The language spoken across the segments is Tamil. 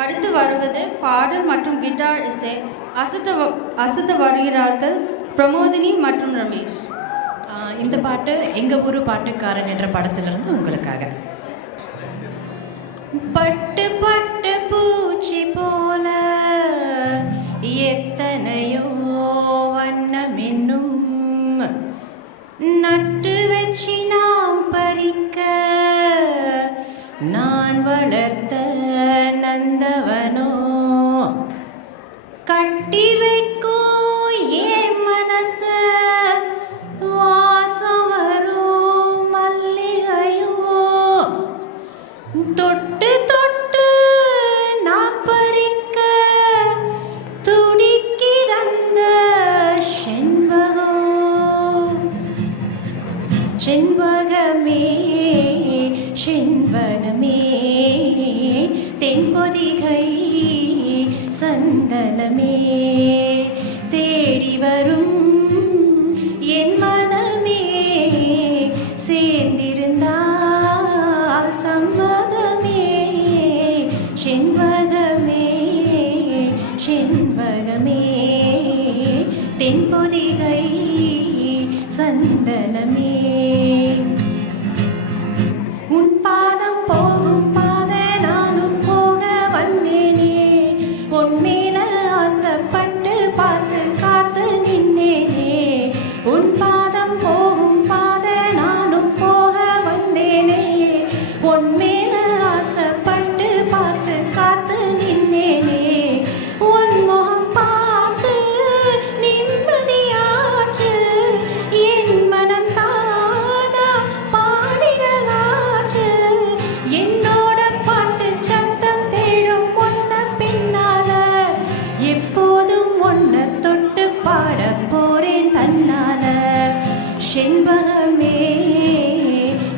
அடுத்து வருவது பாடல் மற்றும் கிட்டார் இசை. அசத்த வருகிறார்கள் பிரமோதினி மற்றும் ரமேஷ். இந்த பாட்டு எங்கள் ஊர் பாட்டுக்காரன் என்ற படத்திலிருந்து உங்களுக்காக. பட்டு பட்டு பூச்சி போல எத்தனையோ வண்ணம் என்னும் நட்டு வச்சி நாம் பறிக்க நான் வளர்த்த நந்தவனோ கட்டி வைக்கும் ஏன் மனச வாசம் வரும் மல்லிகையோ தொட்டு தொட்டு நான் பறிக்க துடிக்கிறந்த செண்பகமே செண்பகமே தென்பொதிகை சந்தனமே தேடி வரும் என் மனமே சேர்ந்திருந்தால் சம்மதமே செண்பகமே செண்பகமே தென்பொதிகை சந்தனமே உன் பாதம் போகும் பாதை நானும் போக வந்தேனே உன் மேல ஆசைப்பட்டு பார்த்து காத்து நின்னேனே உன் பாதம் போகும் பாதை நானும் போக வந்தேனே உன் மேல ஆசைப்பட்டு பார்த்து காத்து நின்னேனே உன் முகம் பார்த்து நிம்மதியாச்சு என் மனம் தானா பாடிடலாச்சு என்னோட பாட்டு சத்தம் தேடும் ஒன்ன பின்னால எப்போதும் ஒன்ன தொட்டு பாட போறேன் தன்னால செண்பகமே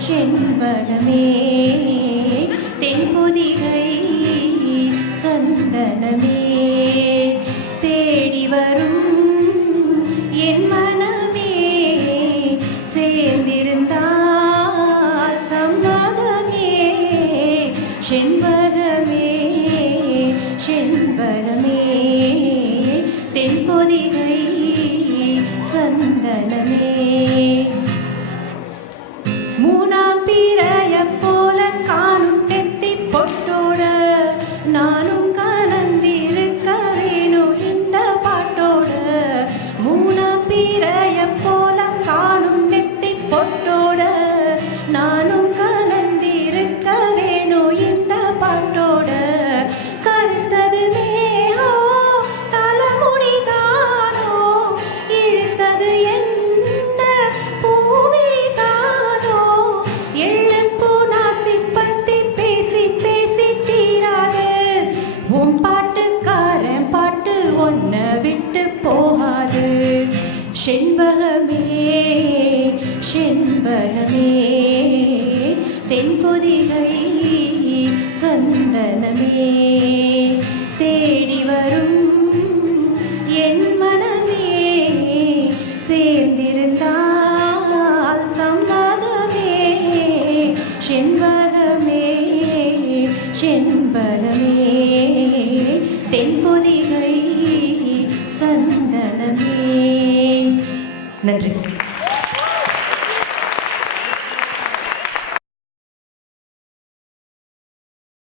செண்பகமே தென்பொதிகை சந்தனமே தேடி வரும் என் மனமே சேர்ந்திருந்தால் சம்மதமே செண்பகமே செண்பகமே தென்பொதிகை சந்தனமே மூணாம் பிறைய போல காணும் நெத்தி பொட்டோட நானும் கலந்திருக்க வேணும் இந்த பாட்டோட மூணாம் பிறைய போல காணும் நெத்தி பொட்டோட நானும் கலந்திருக்க வேணும் இந்த பாட்டோட கருத்தது மேகோ தலைமுடிதானோ இழுத்தது என்ன பூவிழிதானோ எள்ளப்பூ நாசி பத்தி பேசி பேசி தீராது உன் பாட்டுக்காரன் பாட்டு ஒன்ன விட்டு போகாது செண்பகமே செண்பகமே தென்பொதிகை சந்தனமே தேடி வரும் என் மனமே சேர்ந்திருந்தால் சம்மதமே செண்பகமே செண்பகமே தென்பொதிகை சந்தனமே. நன்றி.